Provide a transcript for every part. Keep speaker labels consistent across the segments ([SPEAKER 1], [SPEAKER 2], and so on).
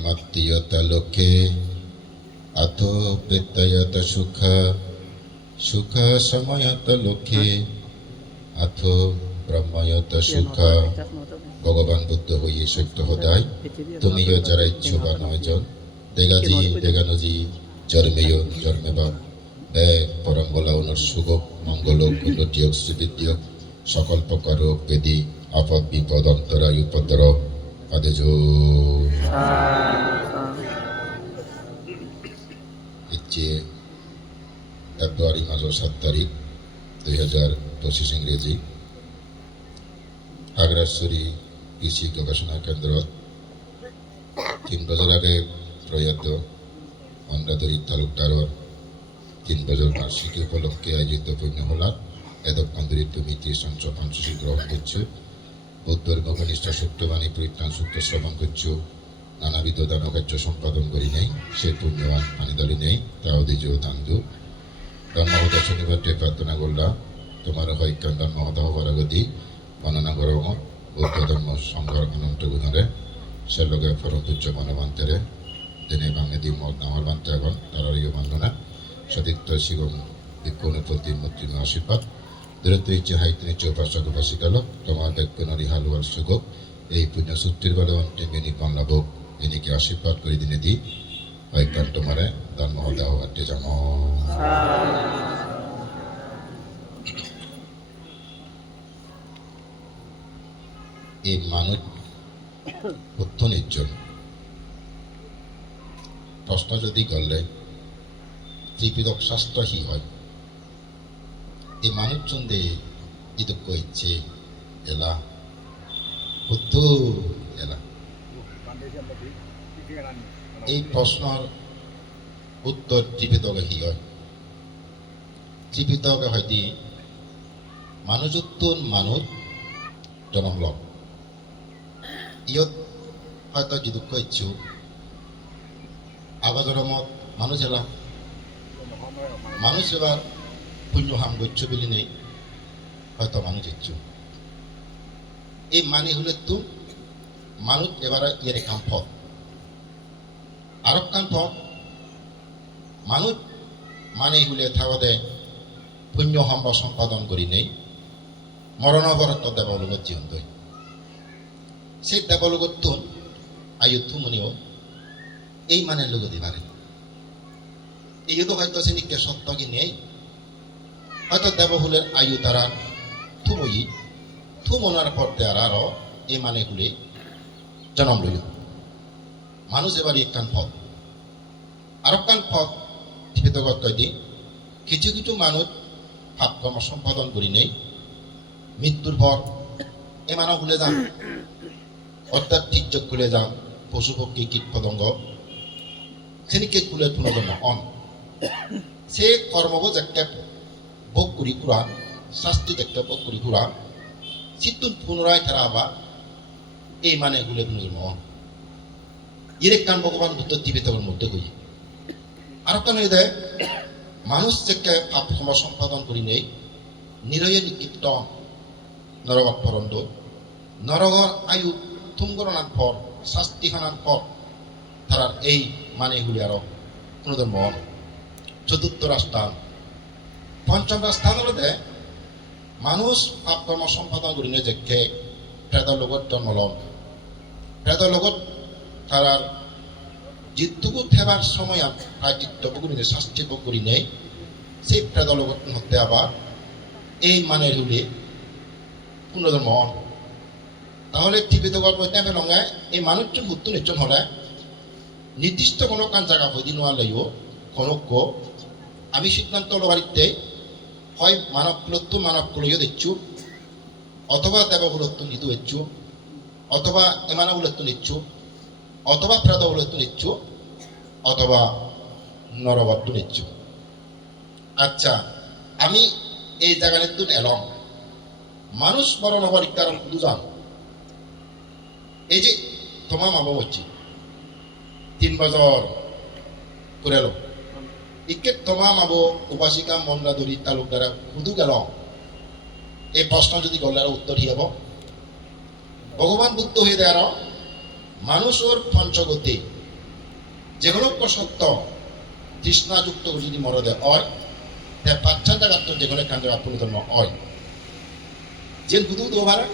[SPEAKER 1] ব্রহ্মাত্মীয়তা লোকে अथ प्रत्ययत सुख सुख समयत लोके अथ ব্রহ্ময়ত সুখ ভগবান বুদ্ধ হইয়ে সত্য হদায় তুমিও যারা ইচ্ছুবা নয়জন দেগাজি দেগানজি জন্মেয় জন্মেবা এ পরম বলা উনর সুগক মঙ্গল উন্নতিয়ক শ্রীবিদ্যক সকল প্রকার বেদি আপদ বিপদ অন্তরায় উপদ্রব আদেজ হচ্ছে ফেব্রুৱাৰী মাহৰ সাত তাৰিখ দুই হাজাৰ পঁচিছ ইংৰেজী আগ্ৰাশ্বৰী কৃষি গৱেষণা কেন্দ্ৰত তিন বছৰ আগে প্ৰয়াত অন্ধ্ৰদৰী তালুকদাৰৰ তিন বছৰ বাৰ্ষিকী উপলক্ষে আয়োজিত পুণ্যসলাত এদক্ষণ ধৰি তুমি ত্ৰিশংশ পঞ্চশী গ্রহণ করছ বৌদ্ধর মকনিষ্ঠা সত্যবাণী, পরিত্রাণ সূত্র, শ্রবণ করছ নানাবিধ দানকার্য সম্পাদন করি নেই, সে পুণ্যবান পানি দলি নেই তাও দিজ দান্দু ধর্মহতা শনিবারটি প্রার্থনা করলা, তোমার হৈকান ধর্মহতা হবার গতি বর্ণনা করম বৌদ্ধ ধর্ম সংঘর অনন্ত গুণরে, সে লগে পরম পূজ্য মনোবান্তেরে, দিনে বাঙে দি মত নামার বান্তে এখন তারার ইয় বন্দনা। সতীর্থ শিবম বিক্ষণপতি মূর্তি আশীর্বাদ। এই পুণ্য সূত্রের বলে অন্তে বেনি কমলা ভোগ এনিকে আশীর্বাদ করে দিনে দি হৈকান তোমারে ধর্ম হতা হওয়াতে জাম এই মানুষ উত্থনের জন্য প্রশ্ন যদি করলে, ত্রিপিদক শাস্ত্র হি হয় এই মানুষজনদে ইদুক্ক ইচ্ছে এলা বুদ্ধ এলা এই প্রশ্নর উত্তর ত্রিপিদকে হি হয় ত্রিপিদকে হয়তো মানুষ উত্তর মানুষ জনম লগ ইয়ত হয়তো যিদুক্ক ইচ্ছু আগাজরমত মানুষ এলা মানুষ এবার পুণ্য হাম গচ্ছ বলি নেই। হয়তো মানুষ ইচ্ছু এই মানে হলে তো মানুষ এবার ইয়ের কাম ফল। আরব কাম মানুষ মানে হলে থাকতে পুণ্য সম্ভ সম্পাদন করি নেই। মরণবরত দেবলোকত জীবন দই। সেই দেবলোকত তুন মনিও এই মানের লোক দিতে পারে এই হয়তো সে নিকে সত্য কি নেই? হয়তো দেবহুলের আয়ু তারা থুমই, থুমনার পর দেয়ার এই মানে গুলি জন্ম লইল। মানুষ এবার একখান পথ আর কান পথ টিপিতগত কয় দি কিছু কিছু মানুষ ভাব কর্ম সম্পাদন করি নেই, মৃত্যুর পর এ মানব ভুলে যান, অর্থাৎ ঠিক খুলে যান, পশু পক্ষী কীট পতঙ্গ, সেনিকে খুলে পুনর্জন্ম অন। সে কর্মবোধ একটা ভোগ করি কুরান শাস্তি একটা ভোগ করি কুরান সিদ্ধুন পুনরায় তারা আবার এই মানে গুলে পুনর্জন্ম অন ইরেক কান ভগবান বুদ্ধ জীবিতর মধ্যে হই আর কান দেয় মানুষ থেকে পাপ ক্ষম সম্পাদন করি নেই, নিরয়ে নিক্ষিপ্ত নরগত পরন্দ নরগর আয়ু তুমগরণার পর শাস্তি হানার পর তারা এই মানে গুলি আরও কোনোদিন মন চতুর্থ রাস্তান পঞ্চম রাস্তান হলে মানুষ পাপ কর্ম সম্পাদন করি যে খে প্রেদর লগত জন্ম লন প্রেদর লগত তারা যিটুকু থেবার সময় প্রায় চিত্তব করি নেই শাস্তি করি নেই সেই প্রেদর লগত হতে আবার এই মানে হলে পুনর্জন্ম তাহলে টিভিতে গল্প নেবে লঙ্গায় এই মানুষজন হুত্তু নির্জন হলে নির্দিষ্ট কোনো কান জায়গা হইদি নোয়ালেও কোনো আমি সিদ্ধান্ত বাড়িতে হয় মানব কুলত্ব মানব কুলইও দিচ্ছু অথবা দেবকুলত্ব নিতু ইচ্ছু। অথবা এমানা উলত্ব নিচ্ছু। অথবা প্রাদ উলত্ব নিচ্ছু। অথবা নরবত্ব নিচ্ছু। আচ্ছা আমি এই জায়গায় তুন এলম। মানুষ মরণ হবার কারণ দুজন। এই যে তোমার মামা হচ্ছে তিন বছর করে এলো ইকে তোমাম আবো উপাসিকা মন্দা দরি তালুকদারা শুধু গেল। এই প্রশ্ন যদি গলার উত্তর হব? ভগবান বুদ্ধ হয়ে দেয়ার মানুষের পঞ্চগতি যে কোনো সত্য তৃষ্ণাযুক্ত যদি মরদে হয় তে পাচ্ছান জায়গাত যে কোনো কান জায়গা পুনর্ধর্ম হয় যে গুদু দো ভাড়া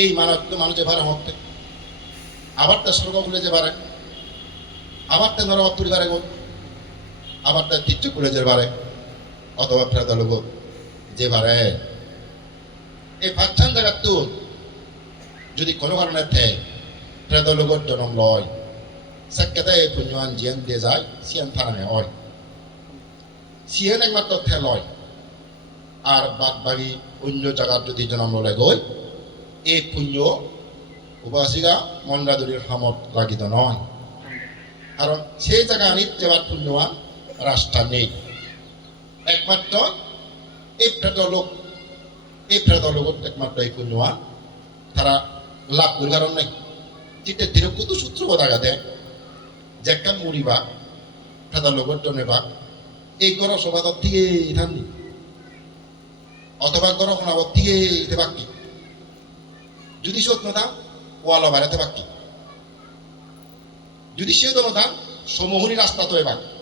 [SPEAKER 1] এই মানব মানুষে ভাড়া হতে আবার তা স্বর্গ খুলে যে বাড়ে আবার তা নরক পরিবারে গো। আবার তা তীর্থ খুলে যে বাড়ে অথবা ফেরত লোক যে বাড়ে এই পাচ্ছান জায়গাত তো, যদি কোনো কারণে থে ফেরত লোকর জন্ম লয়। সেকেতে পুণ্যৱান জিয়ান দিয়ে যায়, সিয়ান থানামে হয়। সিয়ান একমাত্র থে লয়। আর বাদ বাকি অন্য জায়গার যদি জন্ম ললে গৈ এই পুণ্য উপাসিকা মন্দাদুরির হামত লাগিত নয়। কারণ সেই জায়গা আনিত যাবার পুণ্যৱান রাস্তা নেই। একমাত্র এই প্রেত লোক এই প্রেত লোকত একমাত্র এই পুণ্যৱান তারা লাভ করি কারণ নাই। দিনে কত সূত্র কথা গাতে যেকা মরিবা প্রেত লোকের জন্য বা এই গর সভাত থেকে থাকি অথবা গর শোনাবত থেকে ইতে বাকি যদি সত নতাম ওয়াল বাড়াতে বাকি যদি সে তো নতাম সমহুনি রাস্তা তো এবার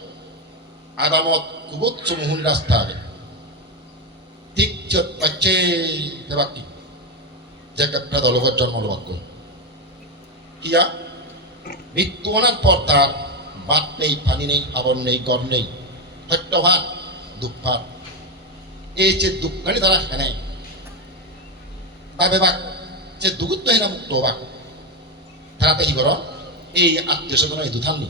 [SPEAKER 1] আদামত কুবত সমহুনি রাস্তা আগে। ঠিক যত বাচ্চে বাকি যে একটা দলগত জন্ম লবাক্য কিয়া? মৃত্যু আনার পর তার বাদ নেই, পানি নেই আবর নেই গর নেই সত্যভাত দুঃখাত এই যে দুঃখানি তারা হেনে বাবে বাক, যে দুগুত্ব হেনা মুক্ত বাক তারা তাই কর? এই আত্মীয় স্বজন এই দুথাননি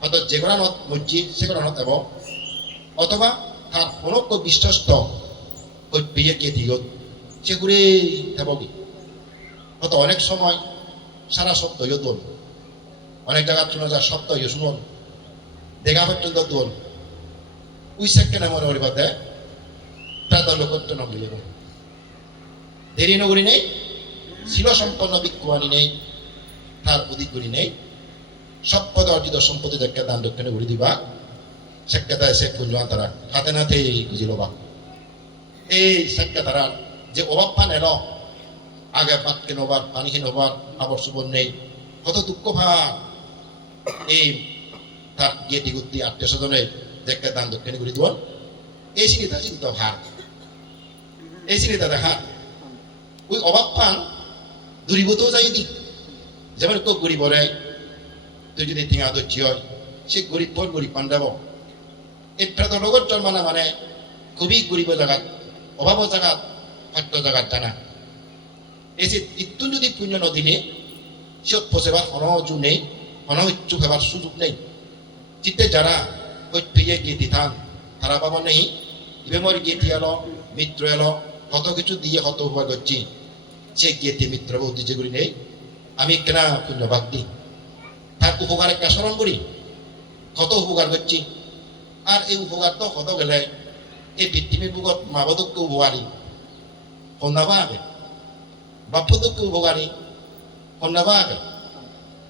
[SPEAKER 1] হয়তো যে কোরআনত মসজিদ সে কোরআনত এবং অথবা তার অনক্য বিশ্বস্ত ওই বিয়ে কে দিও সেগুলি থাকি হয়তো অনেক সময় সারা সপ্তাহ দোল। অনেক জায়গা শোনা যায় সপ্তাহ শুনুন। দেখা পর্যন্ত দোল। ওই সেকেন্ড আমার পরিবারে তাদের লোকত্ব নগরী এবং দেরি নগরী নেই ছিল সম্পন্ন বিক্ষুয়ানি নেই, তার অধিক নেই। সব পদে অর্জিত সম্পত্তি দেখে দান দক্ষিণে ঘুরি দিবা। সেক্কা সে কুঞ্জুয়ান তারা, হাতে নাতে গুজিল বা এই সেক্কা তারা যে অভাব পান এল, আগে পাত কেন হবার পানি কেন হবার আবর সুবর নেই। কত দুঃখ ভাব এই তার গিয়ে দিগুত্তি আত্মীয় স্বজনে দেখতে দান দক্ষিণে ঘুরি দিব এই সিনিতা চিন্তা ভার। এই সিনিতা দেখা ওই অভাব পান দূরীভূত যাই দি যেমন কেউ গরিব যদি টিঙা দর্জি হয় সে গরিব পর গরিব পান যাব এই প্রেত লগত জন্মানা মানে খুবই গরিব জায়গাত অভাব জায়গাত সত্য জায়গাত জানা। এই ইত্যু যদি পুণ্য নদিনে সে ফসেবার অনজু নেই অনহচ্যু হেবার সুযোগ নেই। চিত্তে যারা ওই পেয়ে গিয়ে দিতাম তারা পাবো নেই ইবে মর গিয়ে এলো মিত্র এলো কত কিছু দিয়ে, হত উপকার করছি সে গিয়ে মিত্র বৌদ্ধি যেগুলি নেই। আমি কেনা পুণ্যবাদ দিই তার উপকার স্মরণ করি কত উপকার করছি। আর এই উপকার তো কত গেলে এই পৃথিবী বুকত মাবদক্য উপকারী। কন্যাবা আগে। বাপদক্য উপকারী। কন্যাবা আগে।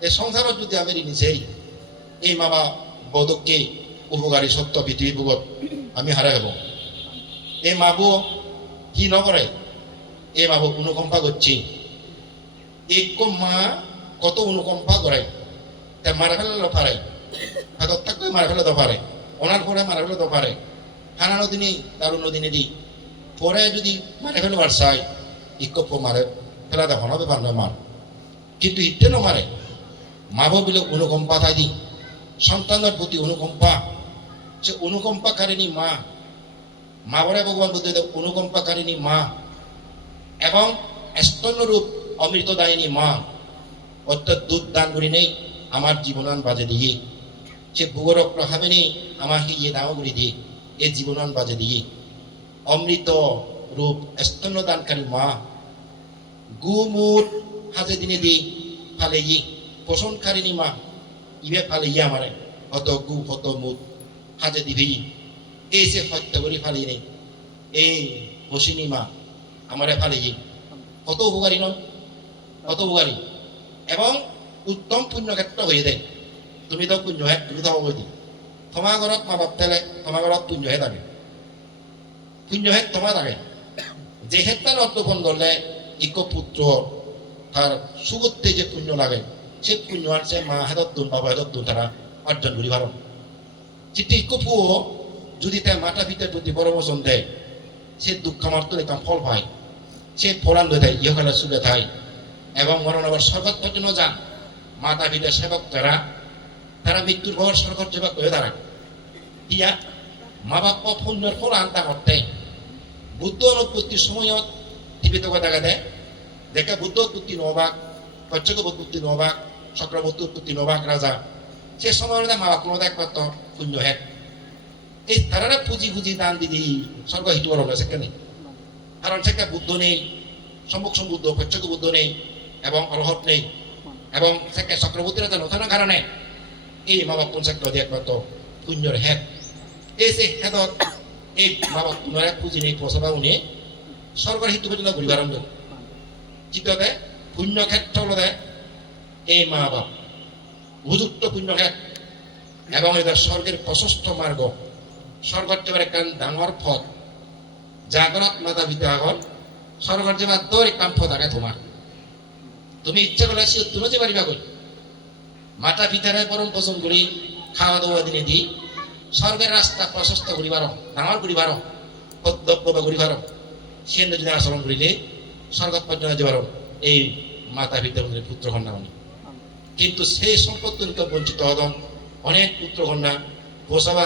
[SPEAKER 1] এই সংসারত যদি আমি নিচেই এই মামা বদককে উপকারী সত্য পৃথিবী বুকত আমি হারে হব। এই মাবু কি নকরে এই মাবু অনুকম্পা করছি এক মা কত অনুকম্পা করে তা মারা ফেলে পারে হাতত থাকতে মারা ফেলে পারে ওনার পরে মারা ফেলে তো পারে হারানো দিনে দারুণ দিনে দি পরে যদি মারে ফেলে মার চাই ইকপ মারে, ফেলা দেখো না ব্যাপার নয়, মার। কিন্তু ইতে নমারে মাভ বিলে অনুকম্পা তাই দি সন্তানের প্রতি অনুকম্পা। সে অনুকম্পাকারিণী মা। মা বলে ভগবান বুদ্ধ অনুকম্পাকারিণী মা। এবং স্তন্যরূপ অমৃতদায়িনী মা। অর্থাৎ দুধ দান করি নেই। আমার জীবনান বাজে দিয়ে। সে ভূগরক্ষ খাবে নেই আমার ইয়ে করে দিয়ে, এ জীবনান বাজে দিয়ে। অমৃত রূপ স্তন্য দানকারী মা, গুমুট হাজে দিনে দি ফালে ই পোষণকারিণী মা, ইবে ফালে ই আমারে, হত গু, হত মুট হাজে দিবে। এই সে হত্যা করে ফালি নেই এই হসিনী মা, আমারে ফালে ই কত উপকারী নয় কত উপকারী। এবং উত্তম পুণ্য পুণ্যক্ষেত্র হয়ে যায়। তুমি তো পুণ্যহে, তুমি তো অবৈধি। তোমার ঘৰত মা বাপ তেলে তোমার ঘৰত পুণ্যহে থাকে পুণ্যহে তোমার থাকে যে ক্ষেত্রে অর্থপণ করলে ইক পুত্র তার সুগত্যে যে পুণ্য লাগে সে পুণ্যৱান সে মা হেদত দুন বাবা হেদত দুন তারা অর্জন করি পারন চিঠি কপুও যদি তার মাতা পিতার প্রতি পরমোচন দেয় সে দুঃখ মার্তনে কাম ফল পায়। সে ফলান হয়ে থাকে ইহকালে সুলে থাকে এবং মরণ আবার স্বর্গত পর্যন্ত যান মাতা পিতা সেবক যারা, তারা মৃত্যুর পর স্বর্গত সেবক হয়ে দাঁড়ায়। ইয়া মা বাপ পুণ্যের ফল আনতা করতে। বুদ্ধ অনুৎপত্তির সময়ত টিভিতে দেখা দেয়। দেখে বুদ্ধ উৎপত্তি নবাক কচ্ছক উৎপত্তি নবাক চক্রবর্তী উৎপত্তি নবাক রাজা। সে সময় মা বাপ কোনো একমাত্র পুণ্য হেক এই তারা পুঁজি পুঁজি দান দিদি স্বর্গ হিটু হলো সেখানে কারণ সেখানে বুদ্ধ নেই, সম্মুখ সম্বুদ্ধ কচ্ছক বুদ্ধ নেই, এবং অরহত নেই। এবং সেখানে চক্রবর্তী রাজা নথানোর কারণে এই মা বাপ কোন সেক্টর একমাত্র পুণ্যর হেড এই যে হেদত এই মা বাপ পুনর এক পুঁজি নেই পচবা উনি স্বর্গৰ হিতু পৰ্যন্ত ঘূৰিব আৰম্ভ দ্বিতীয়তে পুণ্য ক্ষেত্ৰ হ'লে এই মা বাপ উপযুক্ত পুণ্য ক্ষেত্ৰ এবং এটা স্বর্গের প্রশস্ত মার্গ স্বর্গত যেবার একখান ডাঙর পথ। জাগরত মাতা পিতা আগত স্বর্গত যেবার দৌড় একখান পথ আগে তোমার তুমি ইচ্ছা করলে সে তুমি যে পারিবা কই? মাতা পিতারে পরম পছন্দ করি খাওয়া দাওয়া দিনে দি স্বর্গের রাস্তা প্রশস্ত করি পারো ডাঙর করি পারো বা করি পারো সে যদি আচরণ করিলে, স্বর্গত পর্যন্ত যে পারো এই মাতা মধ্যে পুত্র কন্যা মানে। কিন্তু সেই সম্পত্তি বঞ্চিত হদম অনেক পুত্র কন্যা, গোসাবা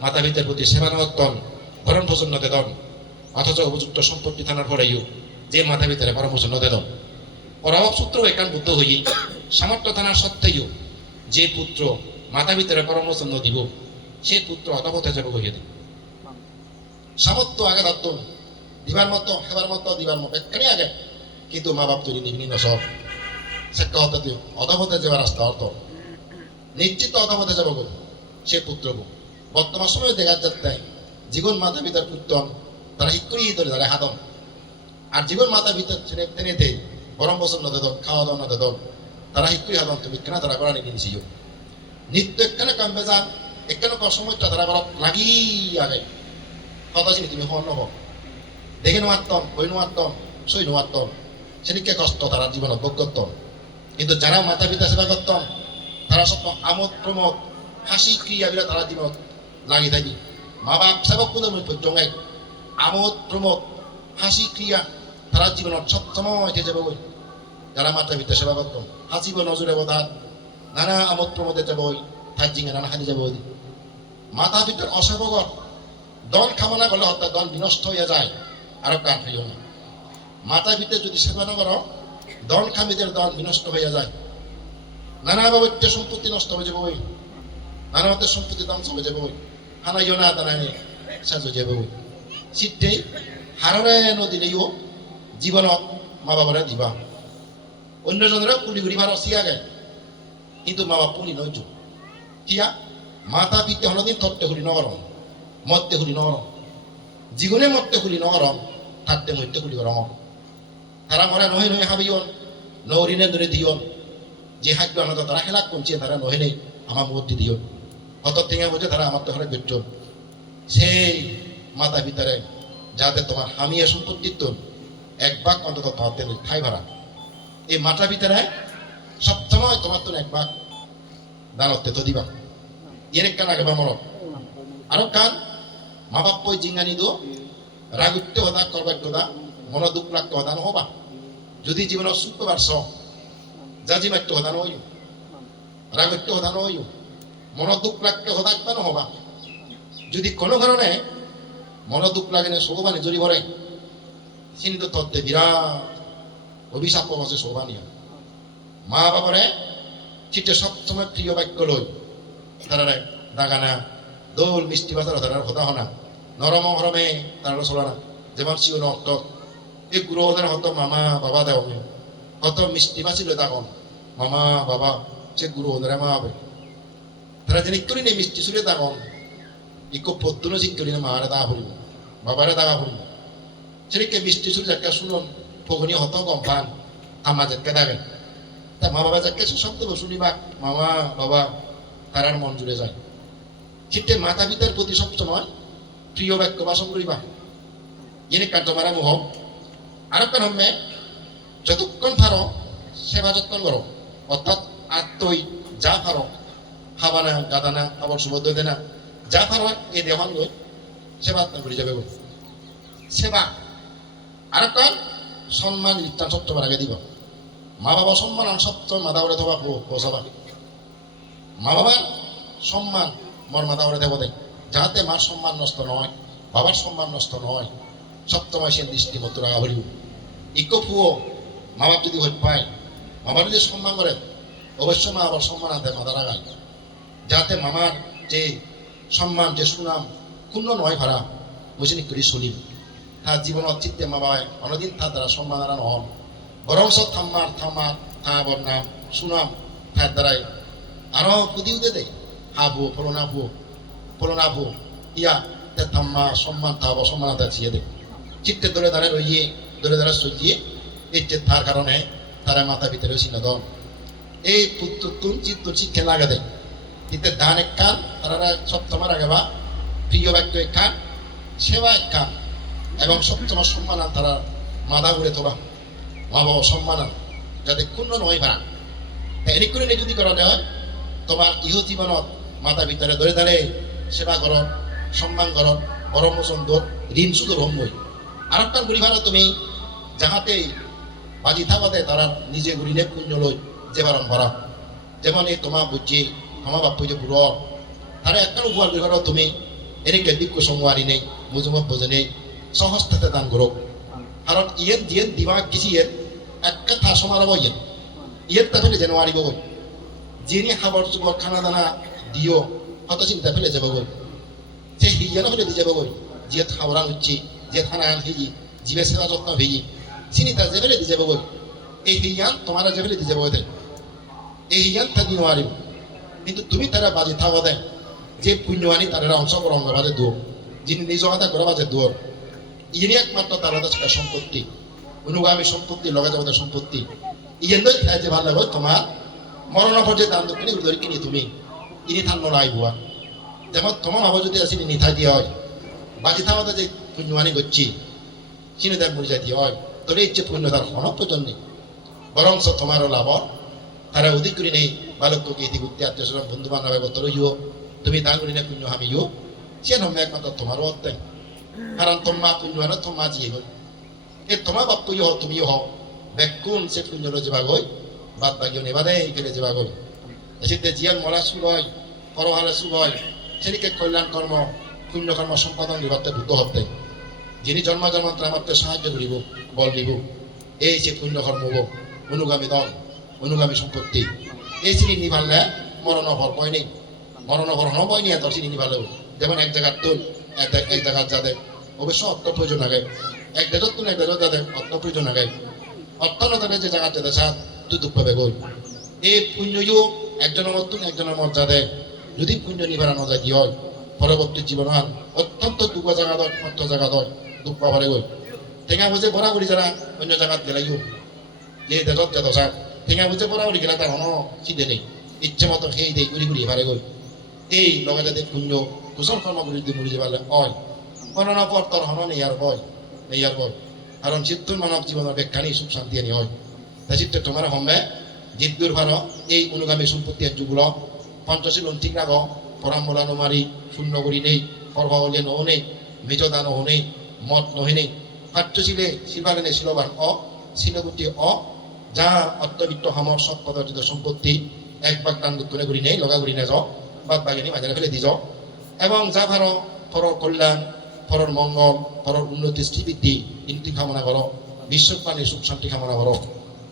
[SPEAKER 1] মাতা পিতার প্রতি সেবা নবর্তন ভরণ ভোজন নদে দন। অথচ উপযুক্ত সম্পত্তি থানার পরেও যে মাতা পিতারে ভরণ ভোজন নদে দন অভাব সূত্র একান বুদ্ধ হই সামর্থ্য থানার সত্ত্বেও যে পুত্র মাতা পিতারে পরমোচন দিব, সে পুত্র অতপথে যাব হইয়া দিব। সামর্থ্য আগে দত্ত দিবার মতো, হেবার মতো, দিবার মতো একখানি আগে। কিন্তু মা বাপ যদি নিবিনি নসব সেটা হতে দিও অধপথে রাস্তা অর্থ। নিশ্চিত অধপথে যাব গো সে পুত্র গো বর্তমান সময়ে দেখা যাচ্ছে জীবন মাতা পিতার পুত্র, তারা হিকুরি ধরে তারা হাদম আর জীবন মাতা পিতার ছেলে দে গরম নদে দন খাওয়া দাওয়া, নদে দন তারা হিকুরি হাদম তুমি কেন তারা করা নিয়ে নিছিও নিত্য একখানে কাম বেজান একখানে কসময়টা তারা বড় লাগি আগে কথা চিনি তুমি হন নব দেখে নোয়াত্তম হই নোয়াত্তম সই নোয়াত্তম সেদিকে কষ্ট, তারা জীবন অভ্যগতম কিন্তু যারা মাতা পিতা সেবা করতম তারা সব আমোদ প্রমোদ, হাসি ক্রিয়াবিলা তারা জীবন লাগি থাকি মা বাপ সেবক মই জঙ্গাই আমোদ প্রমোদ, হাসি ক্রিয়া তারা জীবনত সবসময় থেকে যাব যারা মাতা পিতা সেবা করতম হাসিব নজরে বোধা নানা আমোদ প্রমোদে যাব তার জিঙে নানা হানি যাব মাতা পিতার অসেবকর দল কামনা করলে অর্থাৎ দল বিনষ্ট হইয়া যায়, আরও কান হইও না। মাতা পিতা যদি সেবা না করো, দল খামিদের দল বিনষ্ট হইয়া যায়। নানাভাবে সম্পত্তি নষ্ট হয়ে যাবে নানা মতে সম্পত্তি ধ্বংস হয়ে যাবে হানাইও না দানাই সাজু যাবে সিদ্ধেই হাররে নদীলেও জীবনত মা বাবারে দিবা। অন্যজনেরা কুলি ঘুরি ভার সিয়া গায় কিন্তু মা বাপ পুনি নয় কিয়া? মাতা পিতা হলদিন তত্ত্বে ঘুরি নগরম মধ্যে ঘুরি নগরম জীবনে মধ্যে ঘুরি নগরম থাকতে মধ্যে ঘুরি গরম তারা মনে নহে নহে হাবিয়ন। নৌরিনে ধরে দিয়ন যে হাক্য আনন্দ তারা হেলাক কমছে তারা নহে নেই আমার মধ্যে দিও অত থেকে বোঝে তারা আমার তো হলে সেই মাতা পিতারে যাতে তোমার হামিয়া সম্পত্তিত্ব এক ভাগ অন্তত তোমার খাই ভাড়া। এই মাতা পিতারে সবসময় তোমার তো এক ভাগ। দানতে তো দিবা। এর কান আগে মর আরও কান। মা বাপ কই জিঙ্গানি দো রাগুত্য হদা করবাক দা মন দুঃখ লাগতে হদা, নহবা। যদি জীবনত সুখ পারছ জাজি মাত্য হদা নহইও রাগত্য হদা নহইও মন দুঃখ লাগতে হদাকবা নহবা। যদি কোনো কারণে মন দুঃখ লাগে না সৌবানি জড়ি ভরে। কিন্তু তত্ত্বে বিরাট অভিশাপ আছে সৌবানিয়া মা বাবারে চিঠে সবসময় প্রিয় বাক্য লই। তারা দাগানা, দোল, মিষ্টি বাজার তারা হতা হনা। নরম হরমে তারা চলা না যেমন শিও নক্ত এই গুরু ওদের হত মামা বাবা দেও হত মিষ্টি বাঁচিল তখন মামা বাবা, সে গুরু ওদের মা হবে তারা যেন একটু নেই মিষ্টি সুরে তখন ইকো পদ্মন চিঙ্করি না মারে দা হইল। বাবারে দা হইল। মিষ্টি সুরে যাকে শুনুন ফগনি হত গম পান আমা যাকে দাবেন তা মা বাবা যাকে শব্দ শুনিবা মামা বাবা তারার মন জুড়ে যায় চিত্তে মাতা পিতার প্রতি সবসময় প্রিয় বাক্য বাসন করিবা ইয়ে কার্য মারা মুহ আর কেন হমে যতক্ষণ পারো সেবা যত্ন করো অর্থাৎ আর তুই যা পারো খাবা না গাদা না আবার সুবোধ দে না যা পারো এই গই সেবা আত্মা করে যাবে সেবা আর একটা সম্মান রিটার্ন সপ্তমের আগে দিব। মা বাবা সম্মান আর সপ্তম মাদা ওরে থবা পৌঁছাবা মা বাবার সম্মান মর মাদা ওরে দেব দেয় যাহাতে মার সম্মান নষ্ট নয়, বাবার সম্মান নষ্ট নয় সপ্তমায় সে দৃষ্টি মতো রাখা ভরিব ইকো ফুও মা বাপ যদি ভোট পায়, মা যদি সম্মান করে, অবশ্যই মা বাবার সম্মান আনতে মাদা রাখায় যাতে মামার যে সম্মান, যে সুনাম, ক্ষুণ্ণ নয় ভাড়া বুঝিনি করি চলিম তার জীবন চিত্তে মা বাবায় অনদিন তার দ্বারা সম্মান আনানো হন। বরং সব থাম্মার থাম্মা থাবর নাম সুনাম তার দ্বারাই। আরও পুদি উদে দেয় হাবু ফলনা ভু ফলনা ভু ইয়া, তে থাম্মা সম্মান থাব সম্মান তা ছিয়ে দেয় চিত্তে ধরে দাঁড়ে রইয়ে ধরে দাঁড়ে সজিয়ে, এই তার কারণে তারা মাথা ভিতরে সিনদন এই পুত্র তুন চিত্ত শিক্ষা লাগা দেয় তিতে ধান এক কান তারা সপ্তমার আগে বা, প্রিয় বাক্য এক কান, সেবা এক কান। এবং সপ্তমার সম্মান আন তারা মাথা ঘুরে তোলা। মা বাবা সম্মান আন যাতে ক্ষুণ্ণ নয় ভাড়া। এনে করে নে যদি করা হয় তোমার ইহ জীবনত মাতা ভিতরে ধরে ধরে সেবা করন সম্মান করন বড় সুন্দর ঋণ সুদর হমই আর একটা ভাড়া তুমি যাহাতে বাজি থাকাতে তারা নিজে গুড়িনে পুণ্য লই যে বারণ ভরা যেমন এই তোমার বুঝছি আমার বাপ্পু যে বুড়ো তারা একটা উপহার করে করো তুমি এনেকে বিক্ষ সংবারী নেই মুজুমত বোঝে নেই সহস্তাতে দান করো কারণ ইয়ের দিয়ে দিবা কিছু ইয়ের একটা থা সমারোহ ইয়ের। ইয়ের তা ফেলে জানুয়ারি বগল যিনি খাবার চুবর খানা দানা দিও হত চিন্তা ফেলে যাব গই। সে হিয়া না ফেলে দিয়ে যাব গই। যে খাওয়ারান হচ্ছি যে খানা হিজি জীবে সেবা যত্ন ভিজি চিনি তা যে ফেলে দিয়ে যাব গই। এই হিয়ান তোমার যে ফেলে দিয়ে যাব এই হিয়ান তা আরিব। কিন্তু তুমি তারা বাজে থাকা দেয়। যে পুণ্যবাণী তারা অংশগ্রহণ করা বাজে দূর যিনি নিজ হাতে করে বাজে দূর ইনি একমাত্র তারা সেটা সম্পত্তি, অনুগামী সম্পত্তি লগা যাবতীয় সম্পত্তি। ইয়েন দই খাই যে ভালো হবে তোমার মরণ পর্যায়ে দান দক্ষিণে ধরে কিনি তুমি ইনি থান নড়াই বুয়া। যেমন তোমার বাবা যদি আসিনি নিথা দিয়ে হয়। বাজি থামাতে যে পুণ্যবাণী করছি চিনি দেখ মরে যাই হয়। তোর ইচ্ছে পুণ্য তার হন প্রয়োজন নেই বরং তোমারও লাভ তারা অধিক করে নেই, বালককে ইতি গুত্তি আত্মীয় বন্ধু বান্ধব ইও তুমি দান করে পুণ্য হামি ইও সে নমে একমাত্র তোমারও অত্যাই কারণ তোমা পুণ্য হানো তোমা জিয়ে গই এ তোমা বাপ্য ইহ, তুমি হও বেকুন সে পুণ্য যাবা গই বাদ বাকিও নেবাদে ফেলে যাবা গই এসেতে জিয়ান মরা সুগয় পরহালে সুগয় সেদিকে কল্যাণ কর্ম পুণ্য কর্ম সম্পাদন বিভাগতে ভূত হতে। যিনি জন্ম জন্মান্তর আমাকে সাহায্য করিব, বল দিব। এই সে পুণ্য কর্ম অনুগামী দল, অনুগামী সম্পত্তি। এই চিনি নিভালে মরণ হর ভয় নেই মরণ হর নেই এত চিনি নিভালেও। যেমন এক জায়গার তুল এক জায়গার যাদের অবশ্য অর্থ প্রয়োজন আগে। এক দেশত তুল এক দেশত যাদের অর্থ প্রয়োজন আগে। অর্থ নতানে যে জায়গার যাদের সাথ তুই দুঃখ পাবে গই এই পুণ্যও একজনের মতন একজনের মর্যাদে যদি পুণ্য নিবারণ যায় কি হয়? পরবর্তী জীবন অত্যন্ত দুঃখ জায়গা দয় অর্থ জায়গা দয় দুঃখ পারে গই টেঙা বুঝে বরাবরি যারা অন্য জায়গাত গেলাইও যে দেশত যে দশা টেঙা বুঝে বরাবরি গেলা তার হন খিদে নেই। ইচ্ছে মতো খেয়ে দেই ঘুরি ঘুরি পারে গই এই লগে যাতে পুণ্য কুশল কর্ম ঘুরি দিয়ে মরি যাবে হয়। পর তোর হন নেই, আর বয় নেই আর বয় কারণ চিত্তুর মানব জীবনের ব্যাখ্যানি সুখ শান্তি আনি হয়। তাই চিত্ত তোমার হমে জিদ্দুর ভার এই অনুগামী সম্পত্তি যুগুল। পঞ্চশীল ঠিক রাগ পরামলা নমারি শূন্য করি নেই পর্ব হলে নহ নেই, মেজ দান হো নেই মত নহে নেই। পাঠ্যশীলে শিবালেনে শিলবান অ শিলগুটি অ যা অত্যবিত্ত সমর সৎ পদার্জিত সম্পত্তি, এক বাগ দান করে করি নেই, লগা করি নেযাও বাদ বাগিনী মাঝে ফেলে যাও এবং যা ভার পরর কল্যাণ, পরর মঙ্গল, পরর উন্নতি স্থিবৃদ্ধি ইন্তি কামনা করো বিশ্ব প্রাণীর সুখ শান্তি কামনা করো।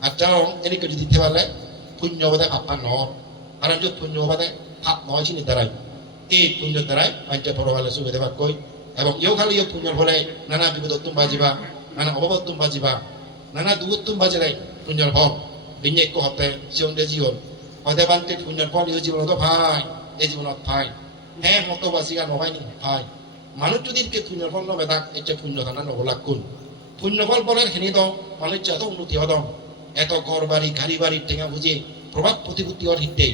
[SPEAKER 1] আর যাও, এনেকে যদি দিতে পারলে, পুণ্য বাদে পাপা নর। কারণ যে পুণ্য বাদে পাপ নয় চিনি দ্বারাই। এই পুণ্যের দ্বারাই পাঞ্চা পরভালে সুবিধা ভাগ কই এবং ইও খালি ইয়ে পুণ্যর ফলে নানা বিপদত্তুম বাজিবা, নানা অভাবত্তুম বাজিবা, নানা দুগত্তুম বাজিলাই পুণ্যর ফল। বিনিয়োগ হতে সিয়ন্দে জীবন। হতে বান্তে পুণ্যর ফল ইউ জীবনত ভাই। এই জীবনত ভাই হ্যাঁ মতো বাজিগা নভাই নি ভাই মানুষ যদি কে পুণ্যর ফল নবে তাক এটা পুণ্য থানা নবলাক কোন পুণ্যফল বলের হেনি দ মানুষ যত উন্নতি হদম এত ঘর বাড়ি গাড়ি বাড়ির টেঙা বুঝে প্রভাব প্রতিপত্তি ওর হিদ্দে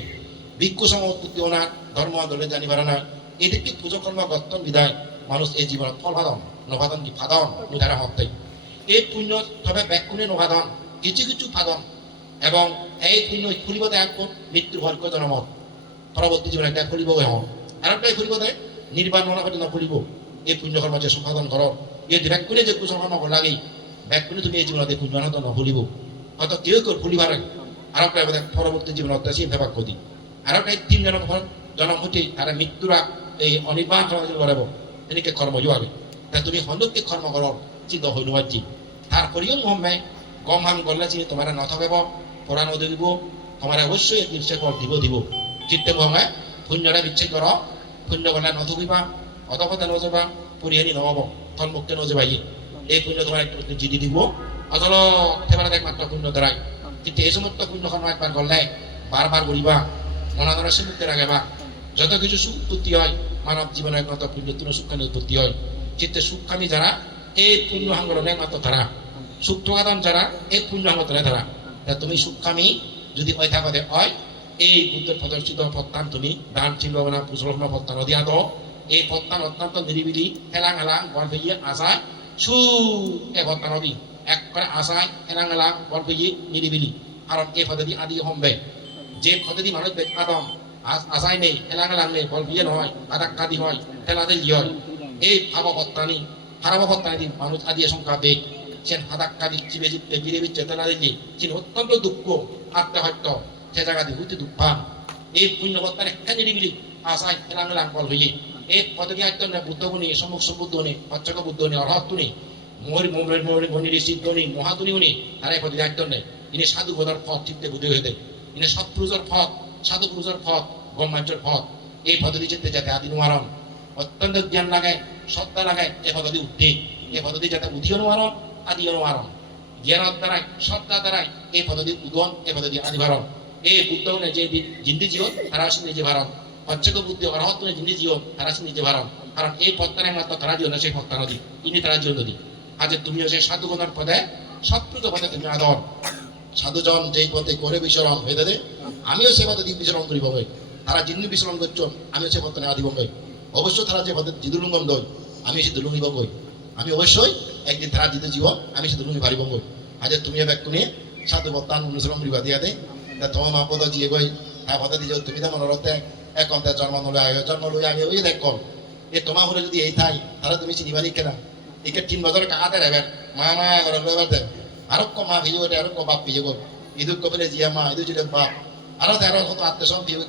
[SPEAKER 1] ভিক্ষু সম উৎপত্তি না, ধর্ম আন্দোলনে জানি পারে না। এদেরকে পুজো কর্ম গত্তন বিদায় মানুষ এই জীবনত ফল ভাদন নবাদন কি ফাদন মুদারা হতে এই পুণ্য তবে ব্যাকুণে নভাদন, কিছু কিছু ফাদন। এবং এই পুণ্য খুলিব দেয় মৃত্যুর ভর্ক জনমত। পরবর্তী জীবনে একটা খুলিব হওঁ আর একটাই খুলিব দেয় নির্বাণ মনে পর্যন্ত খুলিব। এই পুণ্য কর্ম যে সম্পাদন কর, এই ব্যাগ করে যে কুশল কর্ম লাগেই ব্যাগ করে তুমি এই জীবনতে পুণ্য হতো নভুলিব হয়তো কেউ কেউ ভুলিবার আর একটা পরবর্তী জীবন অত্যাশী ভেবাক করি আর একটা তিনজন জনম হতেই তারা মৃত্যুর এই অনির্বাণ কর্ম করাব এনেকে কর্ম যোৱাবে তা তুমি সন্দুককে কৰ্ম কৰ চিন্তা হৈ নোৱাৰ তার করিও মহম্মে গম হাম গলে চিনি, তোমার নথকাব পড়া নদিব তোমার অবশ্যই ফল দিব দিব। চিত্তে মহম্মে শূন্যৰে বিচ্ছেদ কৰ শূন্য গলে নথকিবা অতপথে নজবা পৰিহানি নহ'ব থলমুখকে নযাবা ই এই পুণ্য তোমার একটু জিদি দিব। অজল একেবারে একমাত্র পুণ্য দ্বারাই কিন্তু এই সমস্ত পুণ্যখন একবার গলে বারবার করিবা মনাদরা সিমুক্তি রাখেবা যত কিছু সুখ উৎপত্তি হয় মানব জীবনে একমাত্র পুণ্য তুল সুখানি উৎপত্তি হয়। চিত্তে সুখানি যারা এই পুণ্য সাংগঠনে একমাত্র তারা সুখ যারা এই পুণ্য তারা তা তুমি সুখামি যদি হয় থাকতে হয় এই বুদ্ধের প্রদর্শিত পত্তান তুমি, দান ছিল না পুজলগ্ন পত্তান অধিয়াত এই পত্তান অত্যন্ত নিরিবিলি, হেলাং হেলাং বল হইয়ে আশায়, সু, এ পত্তান অধি এক করে আশায়, হেলাং হেলাং বল হইয়ে নিরিবিলি। কারণ এই পদ্ধতি আদি সম্বে যে পদ্ধতি মানুষ বেকাদম আশাই নেই, হেলাং হেলাং নেই বল বিয়ে নহয় আদাক্কাদি হয় ঠেলাতে হয়। এই ভাবপত্তানি ভাবপত্তানি মানুষ আদি সংখ্যা বেগ। সেন হাদাক্কাদি চিবে চিত্তে, গিরে বিচ্ছে তেলা সেন অত্যন্ত দুঃখ, আত্মহত্য। সে জায়গা দিয়ে হইতে দুঃখ এই পুণ্যবত্তার একটা নিরিবিলি আশায় হেলাং বল হইয়ে এই পদ্ধতি একদম বুদ্ধ গুণী সম্মুখ বুদ্ধ নেই পচ্চক বুদ্ধ নেই অরহত্ত নেই মোহর মোহরের মোহরের সিদ্ধ নেই মহাতুনি উনি আর এই পদ্ধতি একদম ইনি সাধু বোধার পথ ঠিকতে বুদ্ধি হয়ে ইনি সৎপুরুষের পথ, সাধু পুরুষের পথ, ব্রহ্মাঞ্চের পথ। এই পদ্ধতি চিত্তে যাতে আদি নোয়ারণ অত্যন্ত জ্ঞান লাগায় শ্রদ্ধা লাগায় এই পদ্ধতি উঠে এই পদ্ধতি যাতে উদিও নোয়ারণ আদিও নোয়ারণ জ্ঞানের দ্বারাই শ্রদ্ধা দ্বারাই এই পদ্ধতি উদন এই পদ্ধতি আদি ভারণ। এই বুদ্ধ যে জিন্দি জীবন, তারা আসেন নিজে ভারণ। পঞ্চক বুদ্ধি অরহত জিন্দি জীবন, তারা আসেন নিজে ভারণ। কারণ এই পত্তানে মাত্র তারা জীবন, সেই পত্তা নদী। ইনি তারা জীবন নদী। আজ তুমিও সেই সাধুগণের পদে সৎপ্রুত পদে তুমি আদর। সাধুজন যেই পথে করে বিচরণ হয়ে দে আমিও সে পথে দিক বিচরণ করিব ভাই তারা জিন্নি বিচরণ করছেন আমিও সে পথে আদিব ভাই অবশ্য তারা যে পথে জিদুলুঙ্গম দই, আমি সে দুলুঙ্গি বই আমি অবশ্যই একদিন তারা জিতে জীব আমি সে দুলুঙ্গি পারিব বই আজ তুমিও ব্যাগ কোনে সাধু বর্তান অনুসরণ করিবা দিয়া দে। তা তোমার মা পদ গই? তা পথে দিয়ে তুমি তো মনোরতে এখন তার জন্ম নলে আয় জন্ম লই আমি ওই দেখ এ তোমার হলে যদি এই থাই, তাহলে তুমি চিনিবারি কেনা? একে তিন বছর কাকাতে রেবেন মা মা করে লইবার দেন আরও ক মা ভিজে ওটা ক বাপ ভিজে গো ইদু জিয়া মা ইদু জিলে বাপ। আরও তেরো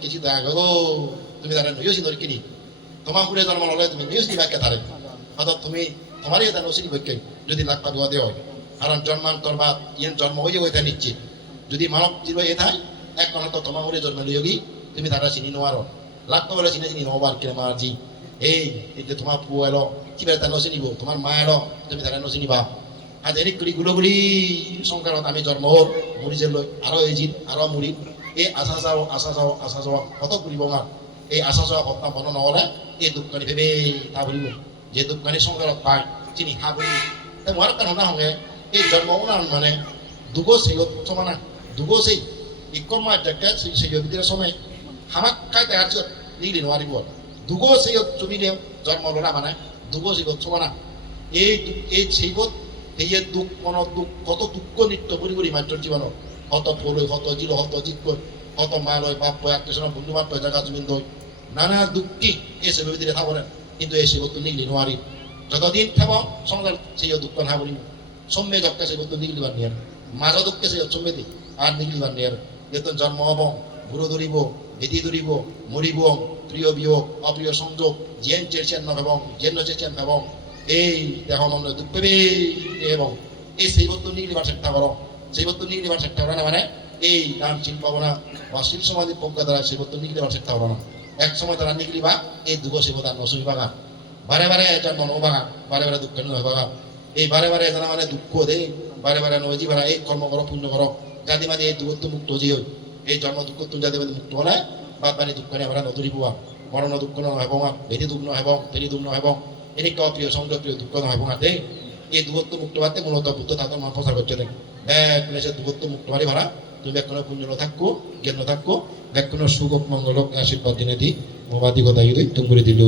[SPEAKER 1] কিছু দেখা গো তুমি তারা নইও সিন্দর কিনি তোমার জন্ম ললে তুমি নিউজ দিবা কে তারে অর্থাৎ তুমি, তোমারই এটা নসিনি যদি লাখ পাবি হয় কারণ জন্মান্তর বা ইয়েন জন্ম হয়ে ওইটা নিশ্চিত। যদি মানব জীব কোনো তো তোমার হুড়ে জন্ম লিয়োগি তুমি তারা চিনি নোয়ারো লাখ পাবলে চিনে চিনি নবার কিনে মার জি এই এই যে তোমার পুয়া এলো, কি বেটা নচিনিব তোমার মা এলো, তুমি তারা নচিনিবা আজ এনে কৰি গুলগুলি সংসাৰত আমি জন্ম মৰি যে লৈ আৰু এজিত আৰু মৰি এই আশা যাওঁ আশা যাওঁ আশা যাওঁ কত ঘূৰিব মাৰ? এই আশা যোৱা ঘটনা বন্ধ নহ'লে, এই দুখকানি ভেবে তা ভৰিব যে দুখকানি সংসাৰত পায় চিনি হা ভৰি মোৰ কাৰণ সংগে এই জন্ম মানে দুগো সেই সমানা দুগো সেই ইকমা জায়গা সেই সেই বিদির সময় হামাক খাই দেখার চত নিগলি নোৱাৰিব দুগো সেই জমিলে জন্ম ল'ৰা মানে দুগো সেই সমানা এই এই সেইগত সেয়ে দুখ মনত দুখ কত দুঃখ নৃত্য কৰি কৰি মাত্ৰ জীৱনত হত পৰৈ হত জিৰ হত জিতকৈ হত মালৈ বাপ বয় আত্মীয় বন্ধু বান্ধৱ জাগা জমিন দৈ নানা দুঃখী এই সেবে ভিতরে থাকবে না কিন্তু এই সেবত নিগলি নোয়ারি যতদিন থাক সংসার সেই দুঃখ না বলিব সম্মে যক্কা সেবত নিগলিবার নিয়ার মাঝ দুঃখে সেই সম্মে দি আর নিগলিবার নিয়ার। যেহেতু জন্ম হব, গুরু ধরিব, বেদি ধরিব, মরিব প্রিয় বিয়োগ, অপ্রিয় সংযোগ জেন চেয়েছেন এবং জেন চেয়েছেন এবং এই দেহ মন দুঃখ এবং এই সেইবত্ব নিগলিবার চেষ্টা করো সেইবত্ব নিগলিবার চেষ্টা করো না মানে? এই নাম চিন পাবো না, বা শিল সমাধি প্রজ্ঞা দ্বারা সেইবত্ব নিগলিবার চেষ্টা করো না। এক সময় তারা নিগলিবা এই দুগো সেবতা নসুই বাগা বারে বারে এটা মনো বাগা, বারে বারে দুঃখ নয় বাগা। এই বারে বারে এজনা মানে দুঃখ দে, বারে বারে নজি বারা, এই কর্ম করো, পুণ্য করো। এই দুগত্ব মুক্ত হই এই জন্ম দুঃখ তুমি মানে মুক্ত হলে বাদ মানে দুঃখ নেই, আমরা নদুরি পোৱা মরণ দুঃখ নহয় এবং ভেদি দুখ এবং ভেদি দুখ এবং এনেকুৱা অপ্ৰিয় সংযোগ প্ৰিয় দুঃখ নহয় এবং দেই এই দুগত্ব মুক্ত বাদে মূলত বুদ্ধ তাদের মান প্রচার করছে দেখ সে দুগত্ব মুক্ত মারি ভাড়া, তুমি কোনো পুণ্য থাকো, জ্ঞান থাকো কোনো সুখ মঙ্গলক আশীর্বাদ দিনে দি মোবাদি কথা তুমি করে দিল।